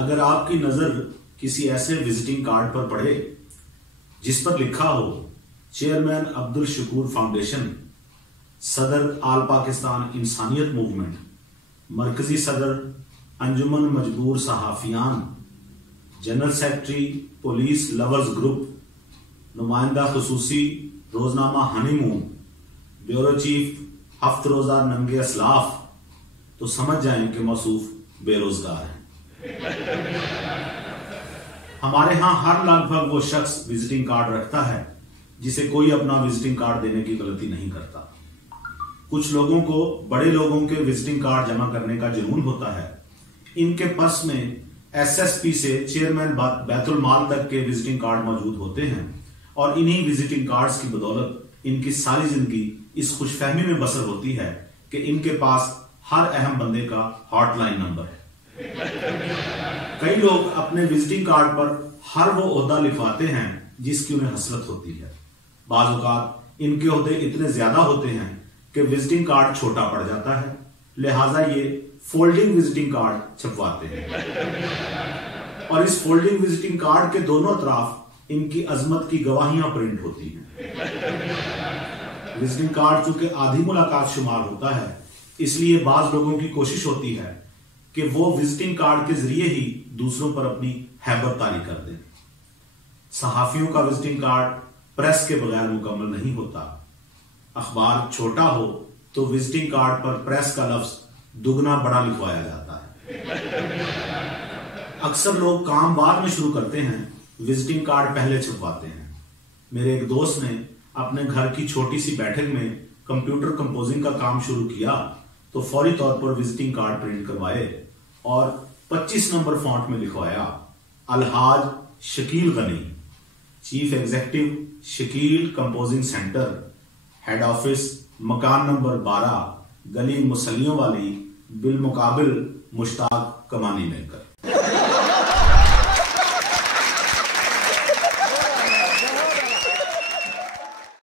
अगर आपकी नजर किसी ऐसे विजिटिंग कार्ड पर पड़े जिस पर लिखा हो चेयरमैन अब्दुल शकूर फाउंडेशन, सदर आल पाकिस्तान इंसानियत मूवमेंट, मरकजी सदर अंजुमन मजबूर सहाफियान, general secretary police lovers group, नुमाइंदा खुसूसी रोजनामा हनीमून, ब्यूरो चीफ हफ्त रोजा नंगे असलाफ, तो समझ जाएं कि मौसूफ बेरोजगार है। हमारे यहां हर लगभग वो शख्स विजिटिंग कार्ड रखता है जिसे कोई अपना विजिटिंग कार्ड देने की गलती नहीं करता। कुछ लोगों को बड़े लोगों के विजिटिंग कार्ड जमा करने का जुनून होता है। इनके पर्स में एसएसपी से चेयरमैन बैतुल माल तक के विजिटिंग कार्ड मौजूद होते हैं और इन्हीं विजिटिंग कार्ड्स की बदौलत इनकी सारी जिंदगी इस खुशफहमी में बसर होती है कि इनके पास हर अहम बंदे का हॉटलाइन नंबर है। कई लोग अपने विजिटिंग कार्ड पर हर वो ओहदा लिखवाते हैं जिसकी उन्हें हसरत होती है। बाज़ औक़ात इनके ओहदे इतने ज्यादा होते हैं कि विजिटिंग कार्ड छोटा पड़ जाता है, लिहाजा ये फोल्डिंग विजिटिंग कार्ड छपवाते हैं और इस फोल्डिंग विजिटिंग कार्ड के दोनों तरफ इनकी अजमत की गवाहियां प्रिंट होती हैं। विजिटिंग कार्ड चूंकि आधी मुलाकात शुमार होता है, इसलिए बाज लोगों की कोशिश होती है कि वो विजिटिंग कार्ड के जरिए ही दूसरों पर अपनी हैबत तारी कर दें। सहाफियों का विजिटिंग कार्ड प्रेस के बगैर मुकम्मल नहीं होता। अखबार छोटा हो तो विजिटिंग कार्ड पर प्रेस का लफ्ज दुगना बड़ा लिखवाया जाता है। अक्सर लोग काम बाद में शुरू करते हैं, विजिटिंग कार्ड पहले छपवाते हैं। मेरे एक दोस्त ने अपने घर की छोटी सी बैठक में कंप्यूटर कंपोजिंग का काम शुरू किया तो फौरी तौर पर विजिटिंग कार्ड प्रिंट करवाए और 25 नंबर फॉन्ट में लिखवाया, Alhaj Shakeel Gani, chief executive Shakeel composing centre, head office मकान नंबर 12, गली मुसलियों वाली, बिल मुकाबिल मुश्ताक कमानी मेकर।